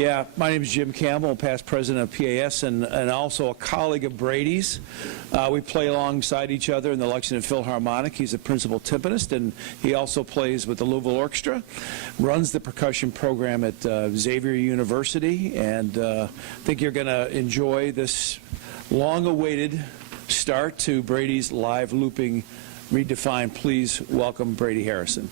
Yeah, my name is Jim Campbell, past president of PAS and also a colleague of Brady's. We play alongside each other in the Lexington Philharmonic. He's a principal timpanist, and he also plays with the Louisville Orchestra, runs the percussion program at Xavier University, and I think you're going to enjoy this long-awaited start to Brady's live looping redefined. Please welcome Brady Harrison.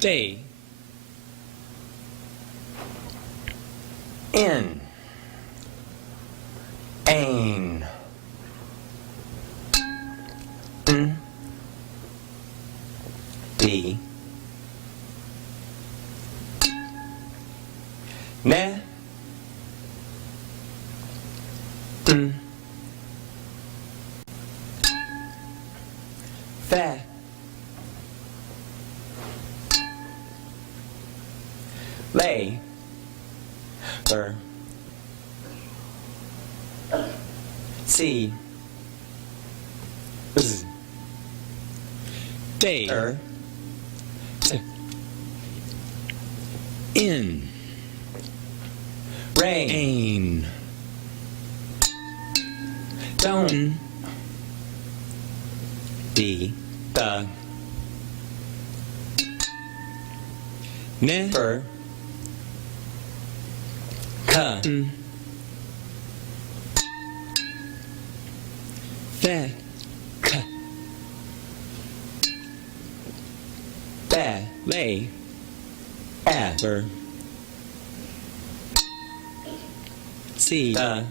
Day. In. Ain. N. D. Ne. N. Fa. Lay. See. Z. Day. T. In. Rain. Don't. D. The. Never. Ka. Fa. Ka. Ba. Lay. Ever. See. The.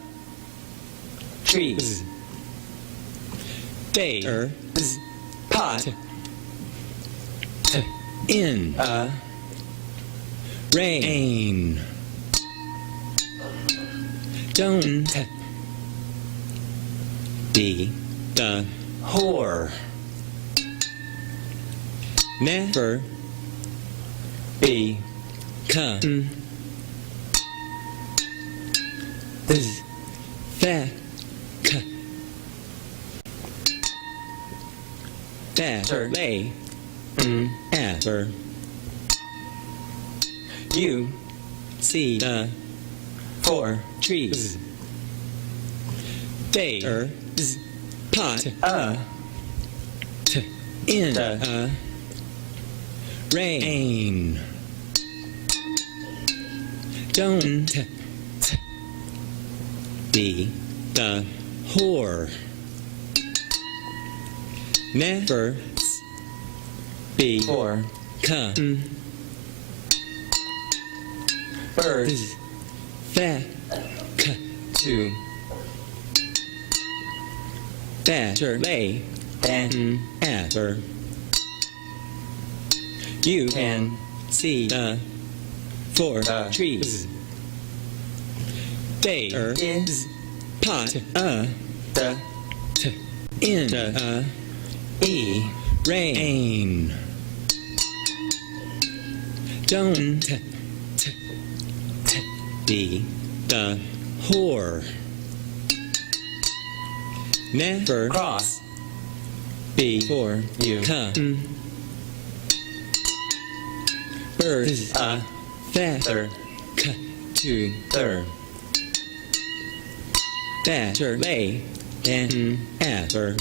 Trees. Day. Z. Pot. T. In. Rain. Don't. D. The. Whore. Never. Be. Come. This. Fa. Ka. Better. Lay. Ever. You. See. The. Four. Trees. Day. Z. Pot. T. In. Rain. Don't. T. Be. The. Whore. Never. Be. For. Come. Birds. Fa. Ka. To. Better. Lay. Than. Ever. You can see the four trees. Day. Is. Pot. The. T. In. E. Rain. Don't. T. Be. The. Whore. Never. Cross. Before you come. Birds. A. Feather. To. Third. Better. Lay. Than. Ever.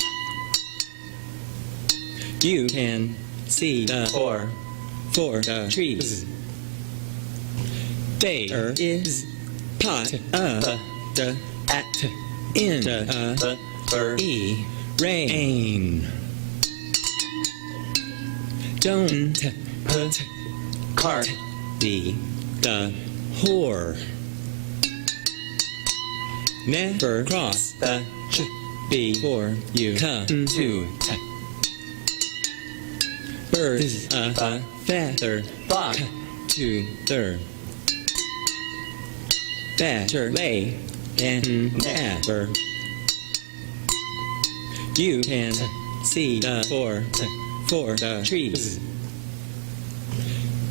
You can see the four trees. Day. Is. Pot. The. At. In. E. Rain. Don't. Put. Cart. Be. The. Whore. Never cross the before you come to bird, a feather, flock together. Better late than never. You can see the forest for the trees.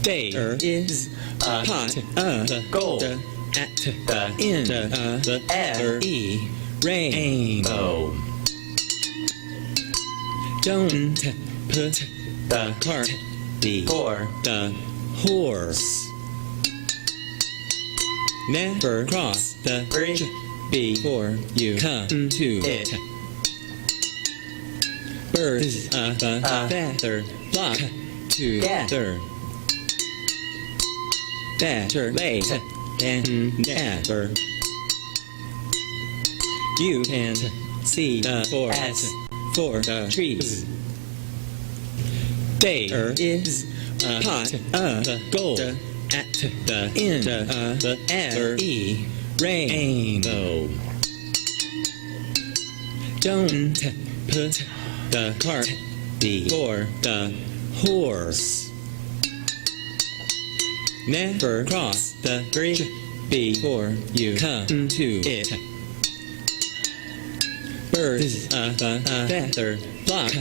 There is a pot of gold at the end of the every rainbow. Don't put the cart before the horse. Never cross the bridge before you come to it. Birds of a feather flock together. Better late than never. You can see the forest for the trees. There is a pot of gold at the end of the every rainbow. Don't put the cart before the horse. Never cross the bridge before you come to it. Birds of a feather flock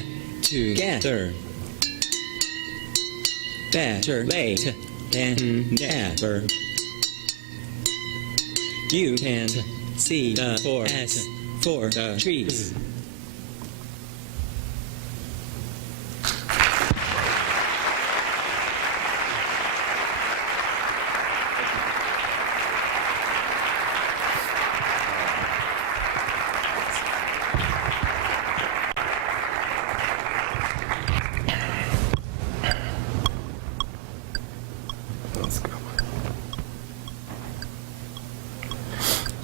together. Better late than never. You can see the forest for the trees.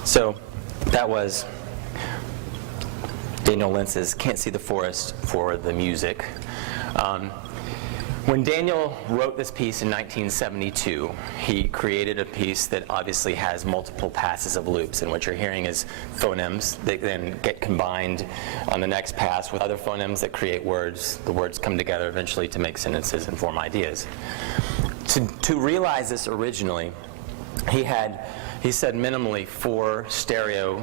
So that was Daniel Lentz's Can't See the Forest for the music. When Daniel wrote this piece in 1972, he created a piece that obviously has multiple passes of loops, and what you're hearing is phonemes that then get combined on the next pass with other phonemes that create words. The words come together eventually to make sentences and form ideas. To realize this originally, he said minimally 4 stereo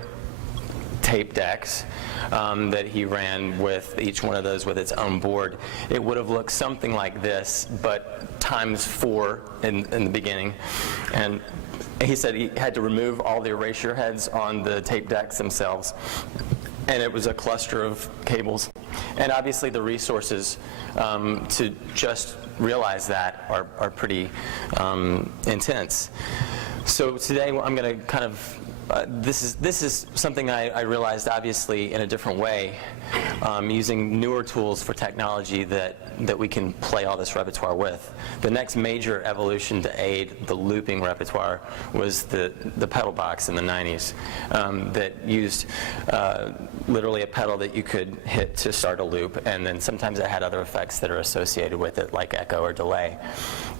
tape decks that he ran with each one of those with its own board. It would have looked something like this, but times 4 in the beginning. And he said he had to remove all the erasure heads on the tape decks themselves. And it was a cluster of cables. And obviously the resources to just realize that are pretty intense. So today I'm going to kind of this is something I realized obviously in a different way, using newer tools for technology that we can play all this repertoire with. The next major evolution to aid the looping repertoire was the pedal box in the 90s that used literally a pedal that you could hit to start a loop, and then sometimes it had other effects that are associated with it, like echo or delay.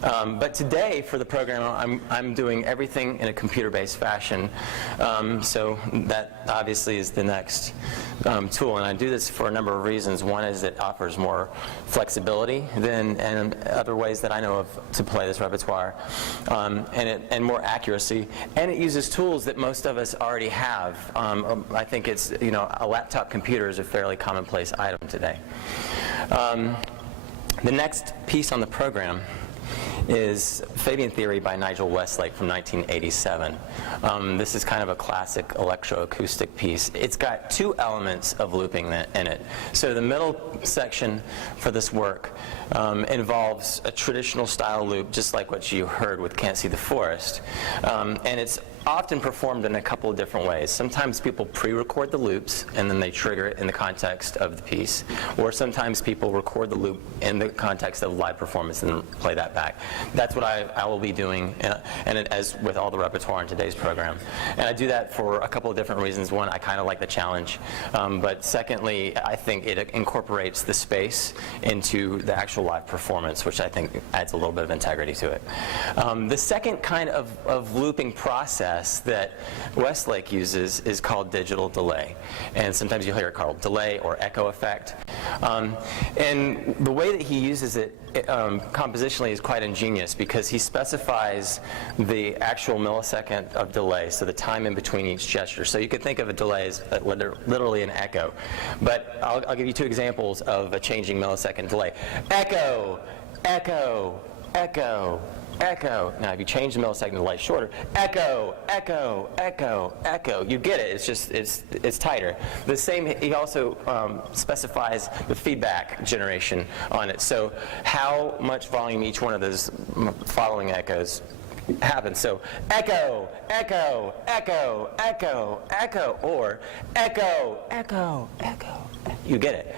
But today, for the program, I'm doing everything in a computer-based fashion. So that obviously is the next tool, and I do this for a number of reasons. One is it offers more flexibility and other ways that I know of to play this repertoire, and more accuracy. And it uses tools that most of us already have. I think it's, a laptop computer is a fairly commonplace item today. The next piece on the program is Fabian Theory by Nigel Westlake from 1987. This is kind of a classic electroacoustic piece. It's got 2 elements of looping in it. So the middle section for this work involves a traditional style loop, just like what you heard with Can't See the Forest. And it's often performed in a couple of different ways. Sometimes people pre-record the loops and then they trigger it in the context of the piece, or sometimes people record the loop in the context of live performance and then play that back. That's what I will be doing, as with all the repertoire in today's program. And I do that for a couple of different reasons. One, I kind of like the challenge, but secondly, I think it incorporates the space into the actual live performance, which I think adds a little bit of integrity to it. The second kind of looping process that Westlake uses is called digital delay, and sometimes you'll hear it called delay or echo effect. And the way that he uses it compositionally is quite ingenious, because he specifies the actual millisecond of delay, so the time in between each gesture. So you could think of a delay as literally an echo. But I'll give you two examples of a changing millisecond delay. Echo, echo, echo, echo. Now, if you change the millisecond delay shorter, echo, echo, echo, echo. You get it. It's just it's tighter. The same. He also specifies the feedback generation on it. So how much volume each one of those following echoes happens. So echo, echo, echo, echo, echo, or echo, echo, echo. You get it.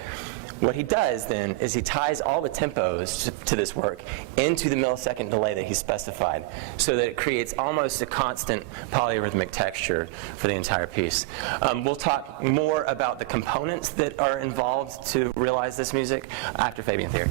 What he does then is he ties all the tempos to this work into the millisecond delay that he specified, so that it creates almost a constant polyrhythmic texture for the entire piece. We'll talk more about the components that are involved to realize this music after Fabian Theory.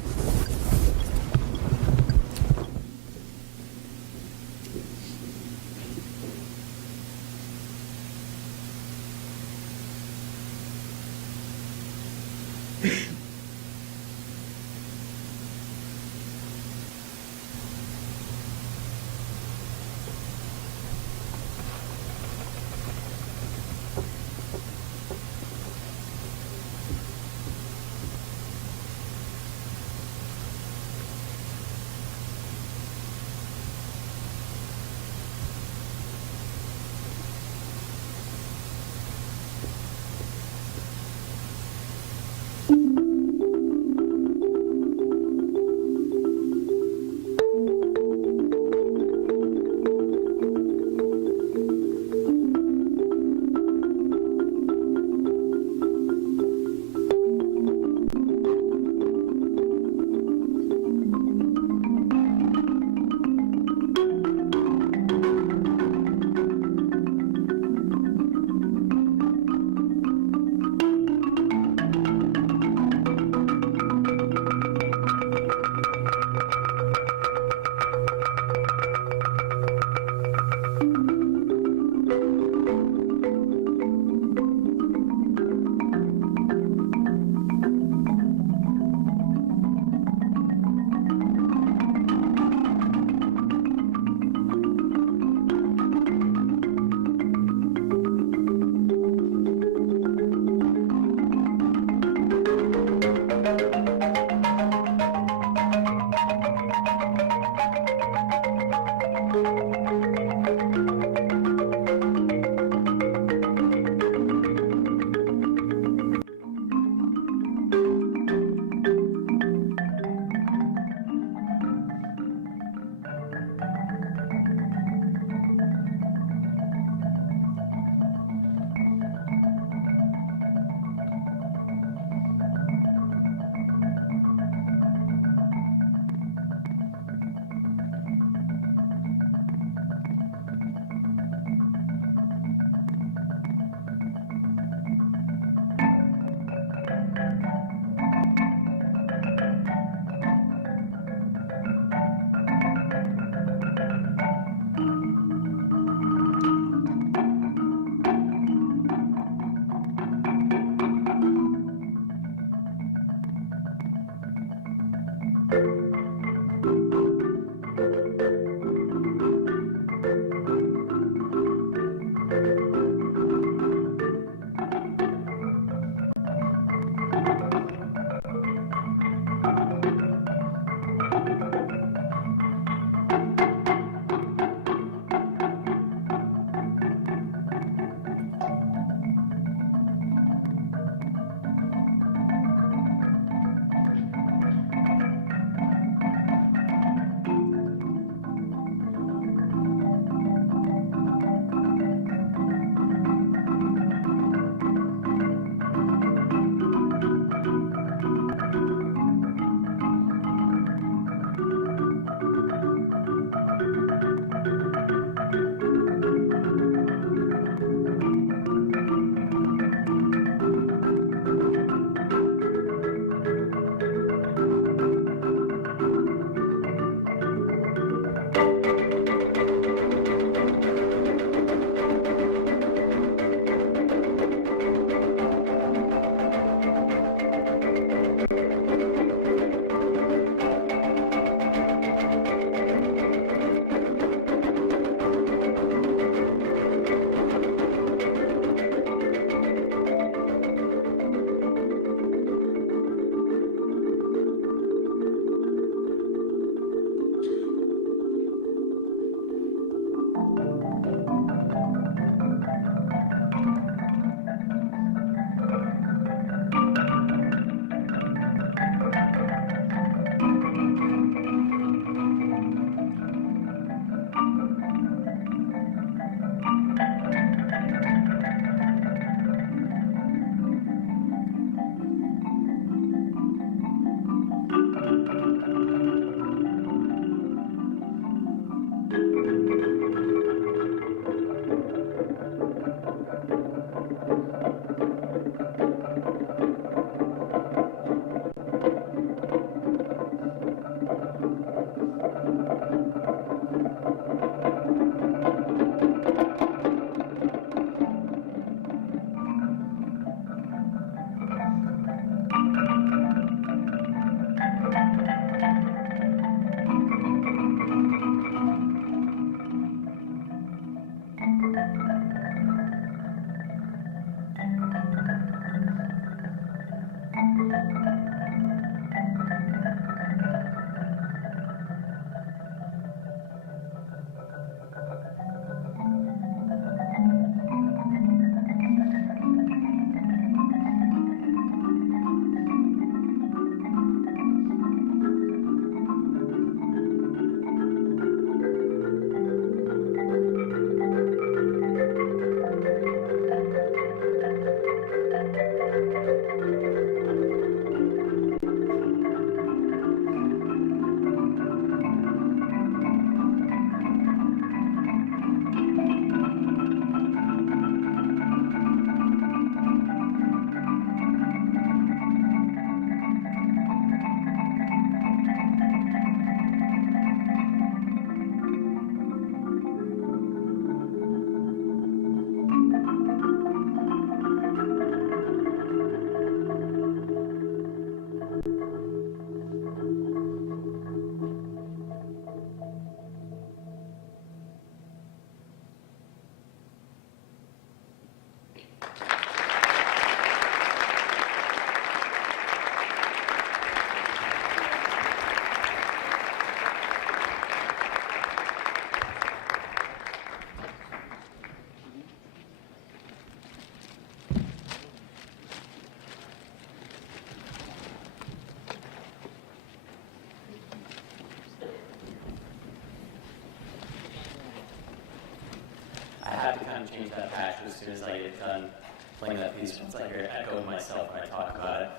to change that patch as soon as I get done playing that piece. It's like an echo of myself when I talk about it.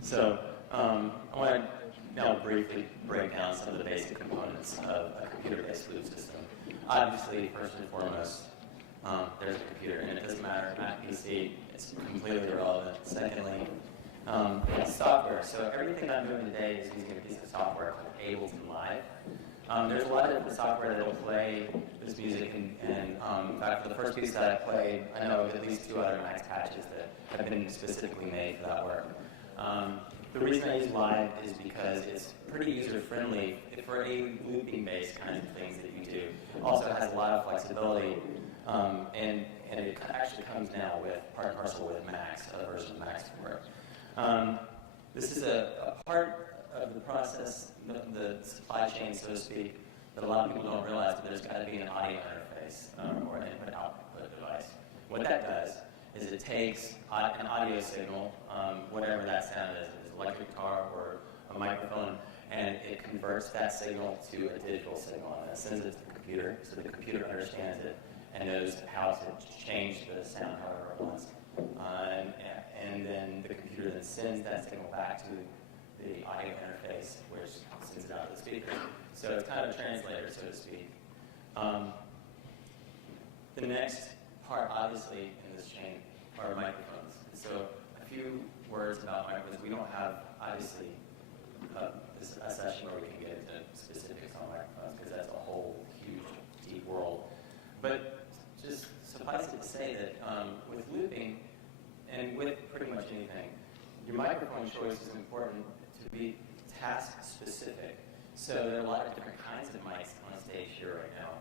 So I want to now briefly break down some of the basic components of a computer-based loop system. Obviously, first and foremost, there's a computer, and it doesn't matter, Mac, PC, it's completely irrelevant. Secondly, it's software. So everything I'm doing today is using a piece of software called Ableton Live. There's a lot of different software that will play this music, and in fact, for the first piece that I played, I know of at least 2 other Max patches that have been specifically made for that work. The reason I use Live is because it's pretty user-friendly for any looping-based kinds of things that you do. It also has a lot of flexibility, and it actually comes now with part and parcel with Max, a version of Max for it. This is a part of the process, the supply chain, so to speak, that a lot of people don't realize, but there's got to be an audio interface or an input-output device. What that does is it takes an audio signal, whatever that sound is, if it's an electric guitar or a microphone, and it converts that signal to a digital signal, and it sends it to the computer, so the computer understands it and knows how to change the sound however it wants. And then the computer then sends that signal back to the audio interface, which sends it out to the speaker. So it's kind of a translator, so to speak. The next part, obviously, in this chain are microphones. So a few words about microphones. We don't have, obviously, a session where we can get into specifics on microphones, because that's a whole huge, deep world. But just suffice it to say that with looping, and with pretty much anything, your microphone choice is important to be task-specific. So there are a lot of different kinds of mics on stage here right now.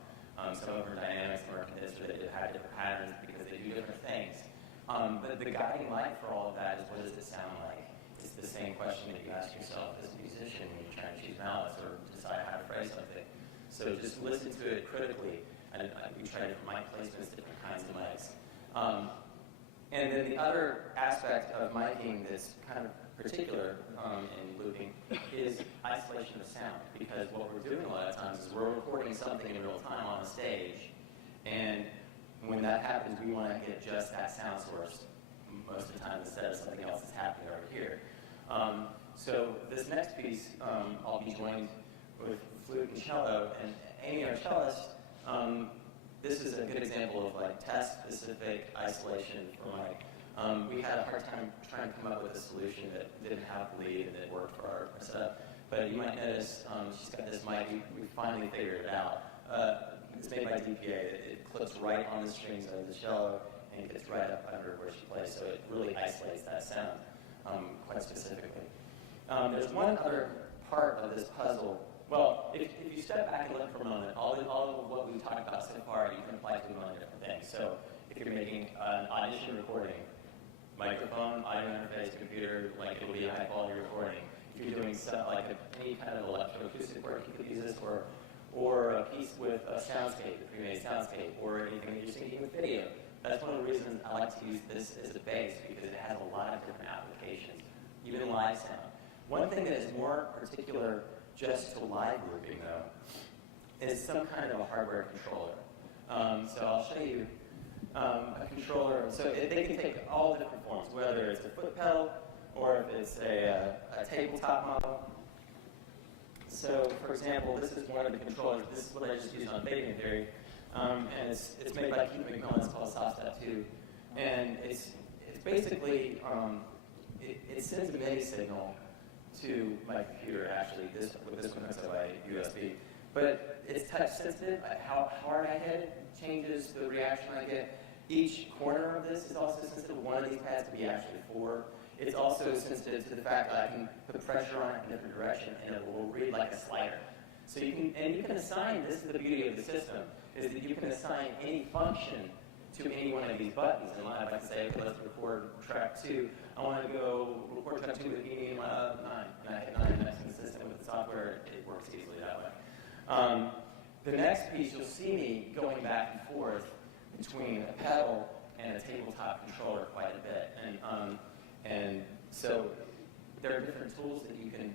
Some of them are dynamics, some are condenser, they have different patterns because they do different things. But the guiding light for all of that is, what does it sound like? It's the same question that you ask yourself as a musician when you're trying to choose mallets or decide how to phrase something. So just listen to it critically, and we try different mic placements, different kinds of mics. And then the other aspect of miking that's kind of particular in looping is isolation of sound, because what we're doing a lot of times is we're recording something in real time on a stage, and when that happens, we want to get just that sound source most of the time instead of something else that's happening over here. So this next piece, I'll be joined with flute and cello, and Amy, our cellist, this is a good example of like task-specific isolation for mic. We had a hard time trying to come up with a solution that didn't have the lead and that worked for our setup. But you might notice she's got this mic. We finally figured it out. It's made by DPA. It clips right on the strings of the cello and it gets right up under where she plays. So it really isolates that sound quite specifically. There's one other part of this puzzle. Well, if you step back and look for a moment, all of what we've talked about so far, you can apply to a million different things. So if you're making an audition recording, microphone, audio interface, computer, like it'll be a high quality recording. If you're doing any kind of electroacoustic work, you could use this for, or a piece with a soundscape, a pre-made soundscape, or anything that you're singing with video. That's one of the reasons I like to use this as a base, because it has a lot of different applications, even live sound. One thing that is more particular just to live looping, though, is some kind of a hardware controller. So I'll show you a controller. So they can take all different forms, whether it's a foot pedal or if it's a tabletop model. So, for example, this is one of the controllers. This is what I just used on Bacon Theory, and it's made by Keith McMillan. It's called Soft Step 2, and it's basically it sends a MIDI signal to my computer. Actually, this one hooks up by USB, but it's touch sensitive. How hard I hit it changes the reaction I get. Each corner of this is also sensitive. One of these pads to be actually 4. It's also sensitive to the fact that I can put pressure on it in a different direction, and it will read like a slider. So you can assign. This is the beauty of the system, is that you can assign any function to any one of these buttons. And I can say, okay, let's record track 2. I want to go record track 2 with E and 9, and I hit 9, and that's consistent with the software. It works easily that way. The next piece, you'll see me going back and forth between a pedal and a tabletop controller quite a bit. And so there are different tools that you can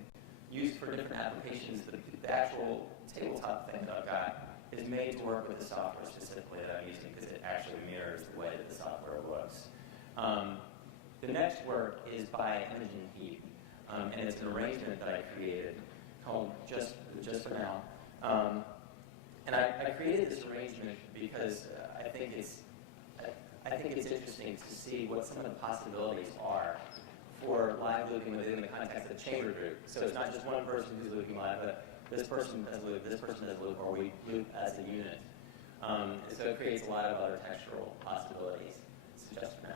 use for different applications. The actual tabletop thing that I've got is made to work with the software specifically that I'm using because it actually mirrors the way that the software looks. The next work is by Imogen Heap, and it's an arrangement that I created called Just for Now. And I created this arrangement because I think it's interesting to see what some of the possibilities are for live looping within the context of a chamber group. So it's not just one person who's looping live, but this person does loop, this person does loop, or we loop as a unit. So it creates a lot of other textural possibilities. So just for now.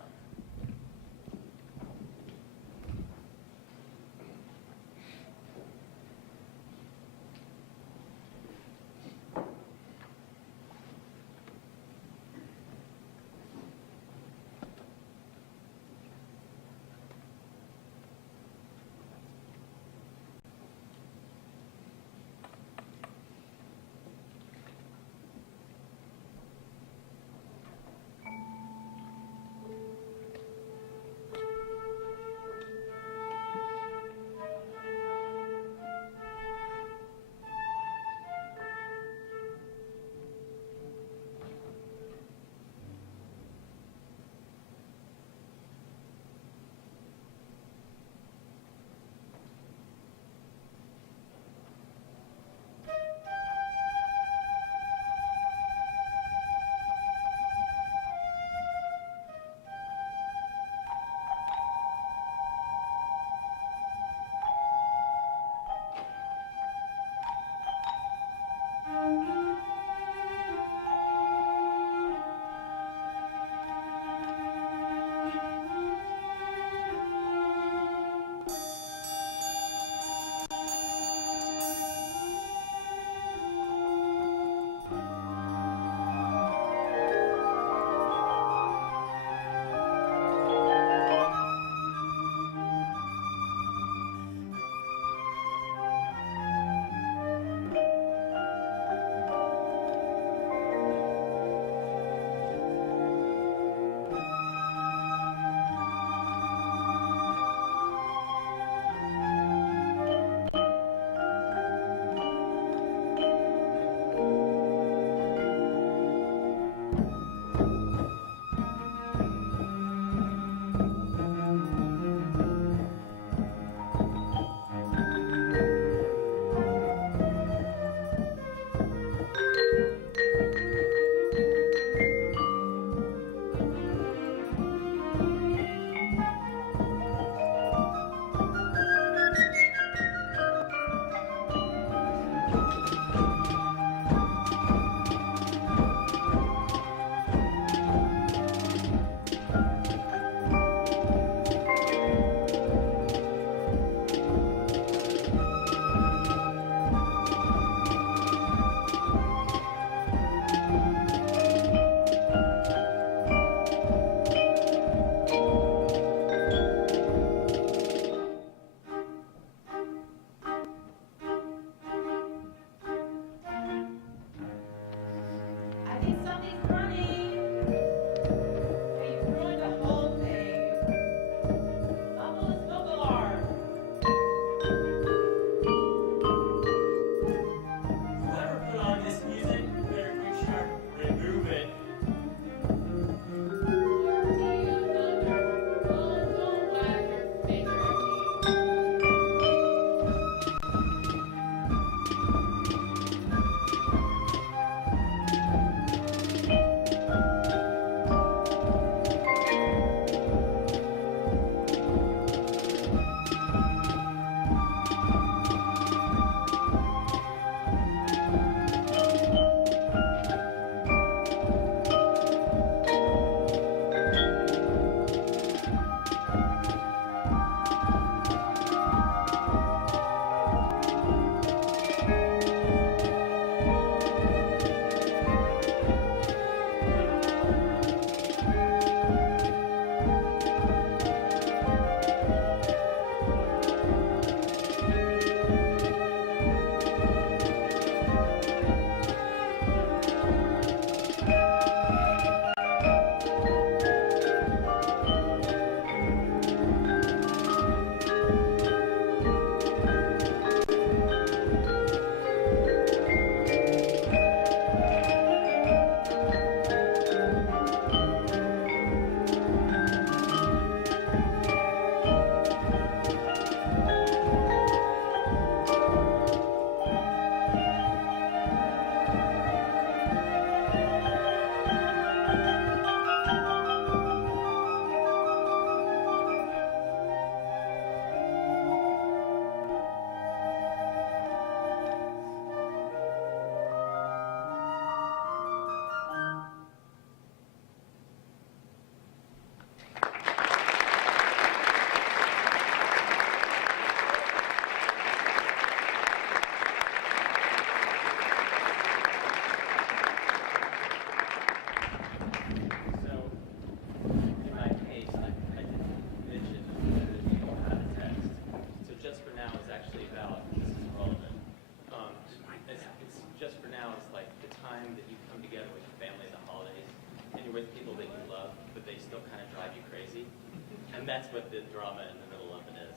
that's what the drama in the middle of it is.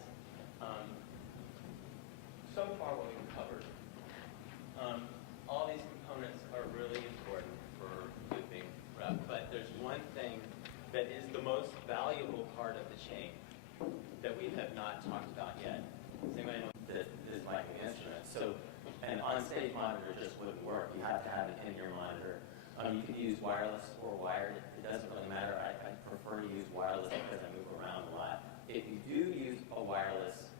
So far what we've covered, all these components are really important for looping, but there's one thing that is the most valuable part of the chain that we have not talked about yet. Does anybody know that is like an instrument? So an on-stage monitor just wouldn't work. You have to have an in-ear monitor. You can use wireless or wired. It doesn't really matter. I prefer to use wireless because I move around a lot. If you do use a wireless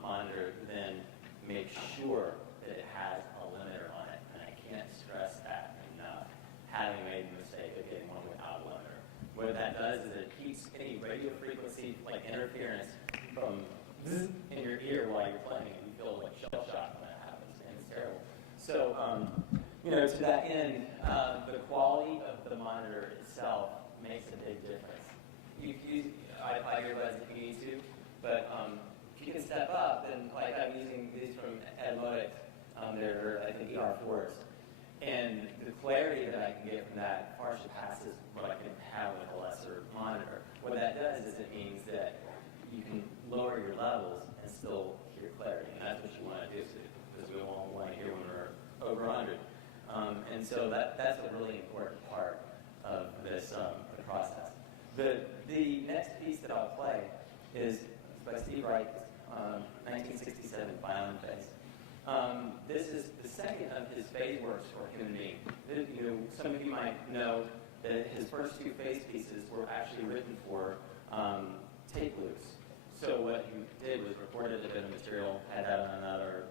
monitor, then make sure that it has a limiter on it. And I can't stress that enough, having made the mistake of getting one without a limiter. What that does is it keeps any radio frequency, like interference, from in your ear while you're playing, and you feel like shell shock when that happens, and it's terrible. So, to that end, the quality of the monitor itself makes a big difference. You can use iPod earbuds if you need to, but if you can step up, then like I'm using these from Edmotic, they're I think ER4s, and the clarity that I can get from that far surpasses what I can have with a lesser monitor. What that does is it means that you can lower your levels and still hear clarity, and that's what you want to do, because we won't want to hear when we're over 100. And so that's a really important part of this the process. The next piece that I'll play is by Steve Reich's 1967 violin phase. This is the second of his phase works for human being. Some of you might know that his first two phase pieces were actually written for tape loops. So what he did was recorded a bit of material, had that on another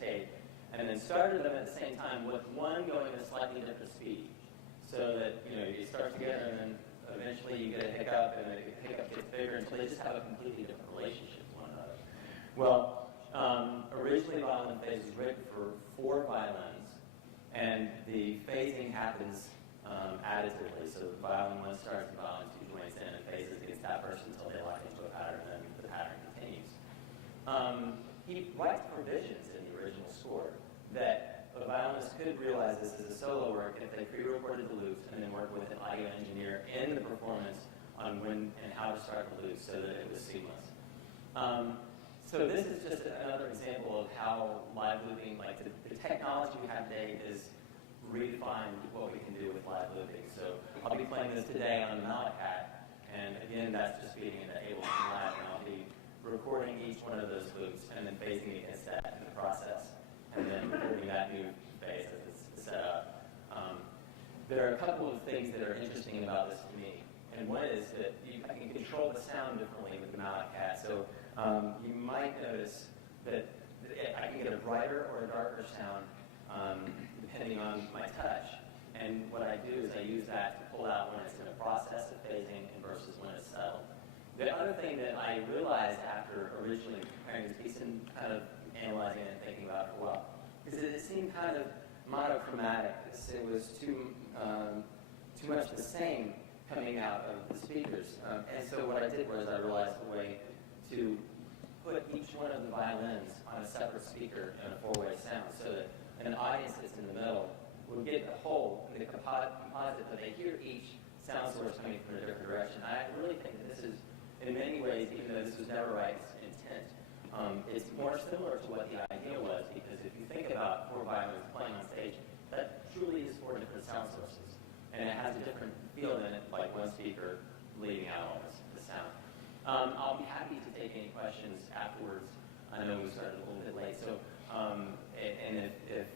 tape, and then started them at the same time with one going at a slightly different speed. So that, you start together and then eventually you get a hiccup and the hiccup gets bigger until they just have a completely different relationship with one another. Well, originally violin phase was written for 4 violins, and the phasing happens additively. So violin 1 starts and violin 2 joins in and phases against that person until they lock into a pattern, and then the pattern continues. He writes provisions in the original score that a violinist could realize this as a solo work if they pre-recorded the loops and then work with an audio engineer in the performance on when and how to start the loops so that it was seamless. So this is just another example of how live looping, like the technology we have today is redefined what we can do with live looping. So I'll be playing this today on the Malacat, and again, that's just feeding into Ableton Live, and I'll be recording each one of those loops and then phasing against that in the process, and then recording that new phase as it's set up. There are a couple of things that are interesting about this to me, and one is that I can control the sound differently with the Malacat. So you might notice that I can get a brighter or a darker sound depending on my touch. And what I do is I use that to pull out when it's in a process of phasing and versus when it's settled. The other thing that I realized after originally preparing this piece and kind of analyzing it and thinking about it for a while is that it seemed kind of monochromatic. It was too much the same coming out of the speakers. And so what I did was I realized a way to put each one of the violins on a separate speaker in a 4-way sound so that an audience that's in the middle would get the whole, the composite, but they hear each sound source coming from a different direction. I really think that this is, in many ways, even though this was never Wright's intent, it's more similar to what the idea was, because if you think about 4 violins playing on stage, that truly is 4 different sound sources. And it has a different feel than it, like one speaker leading out all the sound. I'll be happy to take any questions afterwards. I know we started a little bit late, so and if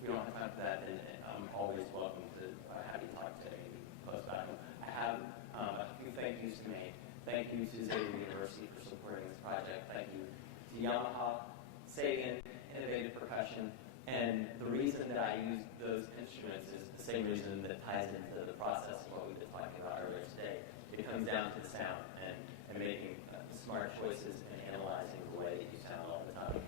we don't have time for that, then I'm always welcome to happy to talk to any close back. I have a few thank yous to make. Thank you to Xavier University for supporting this project. Thank you to Yamaha, Sagan, Innovative Percussion, and the reason that I use those instruments is the same reason that ties into the process of what we've been talking about earlier today. It comes down to the sound and making smart choices and analyzing the way that you sound all the time.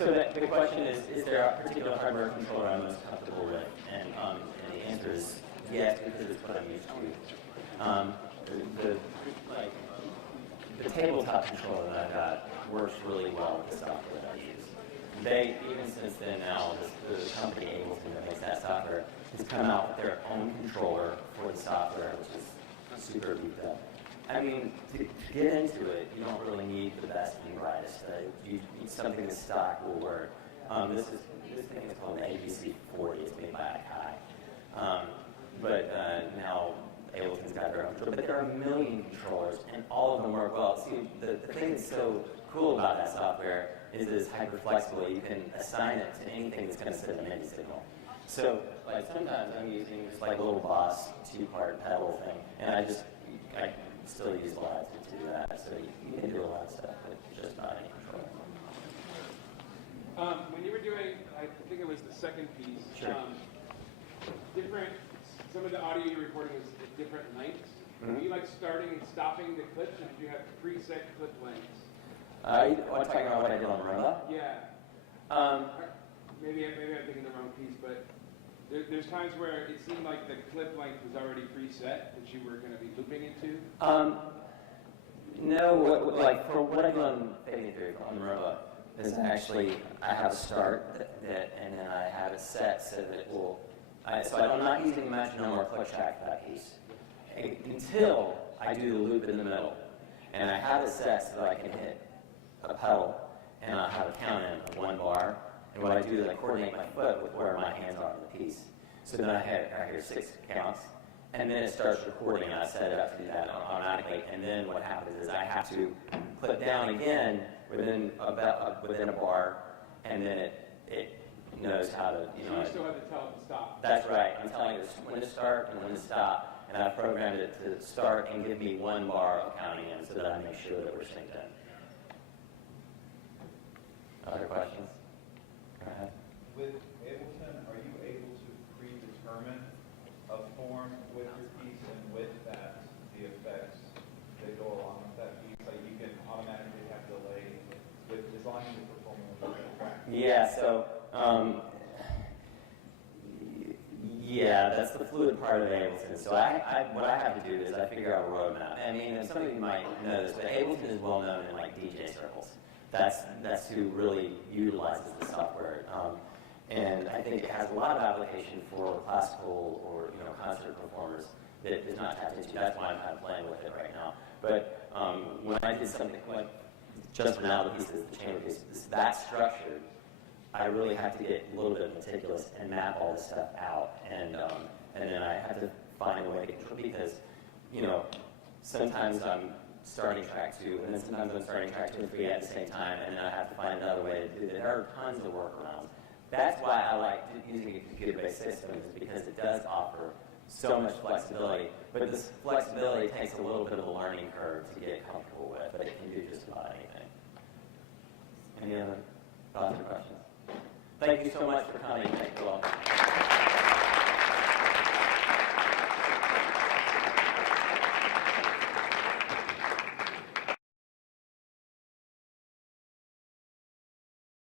So the question is there a particular hardware controller I'm most comfortable with? And the answer is yes, because it's what I'm used to. The tabletop controller that I've got works really well with the software that I use. They, even since then now, the company Ableton that makes that software has come out with their own controller for the software, which is super beefed up. I mean, to get into it, you don't really need the best and brightest. You need something that stock will work. This thing is called an ABC 40. It's made by Akai. But now Ableton's got their own controller. But there are a million controllers, and all of them work well. See, the thing that's so cool about that software is it's hyper flexible. You can assign it to anything that's going to send a MIDI signal. So, like sometimes I'm using just like a little Boss 2-part pedal thing, and I still use Live to do that. So you can do a lot of stuff, but just not any control. When you were doing, I think it was the second piece, Sure. Some of the audio you're recording is at different lengths. Mm-hmm. Were you like starting and stopping the clips, or did you have preset clip lengths? I'm talking about what I did on Roomba. Yeah. Maybe I'm thinking the wrong piece, but there's times where it seemed like the clip length was already preset that you were going to be looping into. No, like for what I do on Fading Through on the Roomba is actually I have a start and then I have it set so that it will. So I'm not using a metronome or a click track for that piece until I do the loop in the middle, and I have it set so that I can hit a pedal and I have a count in of 1 bar. And what I do is I coordinate my foot with where my hands are on the piece. So then I hear 6 counts, and then it starts recording, and I set it up to do that automatically. And then what happens is I have to click down again within a bar, and then it knows how to, So you still have to tell it to stop. That's right. I'm telling it when to start and when to stop, and I've programmed it to start and give me 1 bar of counting in so that I make sure that we're synced in. Other questions? Go ahead. With Ableton, are you able to predetermine a form with your piece and with that, the effects that go along with that piece? Like you can automatically have delay with as long as you're performing with the track. Yeah, so, yeah, that's the fluid part of Ableton. So what I have to do is I figure out a roadmap. I mean, and some of you might know this, but Ableton is well known in like DJ circles. That's who really utilizes the software. And I think it has a lot of application for classical or concert performers that is not tapped into. That's why I'm kind of playing with it right now. But when I did something like just now the pieces, the chamber piece, that structured, I really have to get a little bit meticulous and map all this stuff out. And then I have to find a way to control, because sometimes I'm starting track 2, and then sometimes I'm starting track 2 and 3 at the same time, and then I have to find another way to do it. There are tons of workarounds. That's why I like using a computer-based system, is because it does offer so much flexibility. But this flexibility takes a little bit of a learning curve to get comfortable with, but it can do just about anything. Any other thoughts or questions? Thank you so much for coming. Thank you all.